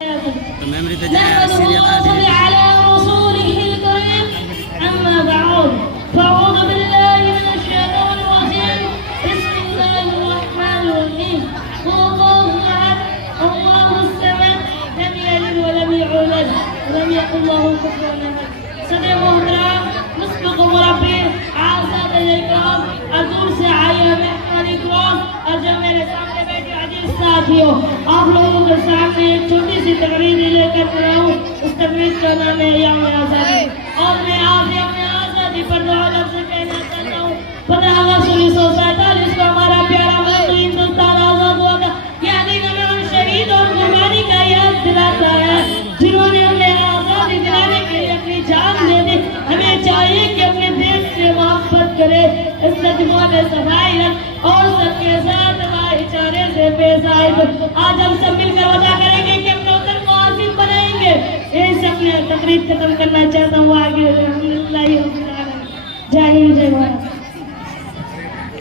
तो मेमोरी पे साथियों, आप लोगों के सामने एक छोटी सी तकरीर लेकर खड़ा हूँ। उस तकरीर का नाम है याम आज़ादी। और मैं आज याम आज़ादी पर दुआ से कहना चाहता हूँ। 15 अगस्त 1947 को हमारा प्यारा मुल्क हिंदुस्तान आजाद हुआ था। यानी हमें शहीद और कुर्बानी का याद दिलाता है, जिन्होंने हमें आजादी दिलाने के लिए अपनी जान दे दी। हमें चाहिए कि अपने देश से मोहब्बत करे, इज्जत में सफाई रख और सबके साथ भाईचारे से पेश आए। आज हम सब मिलकर वजह करेंगे कि अपने उत्तर को आसिम बनाएंगे। ये सब मैं तकरीर खत्म करना चाहता हूँ। आगे जय हिंद।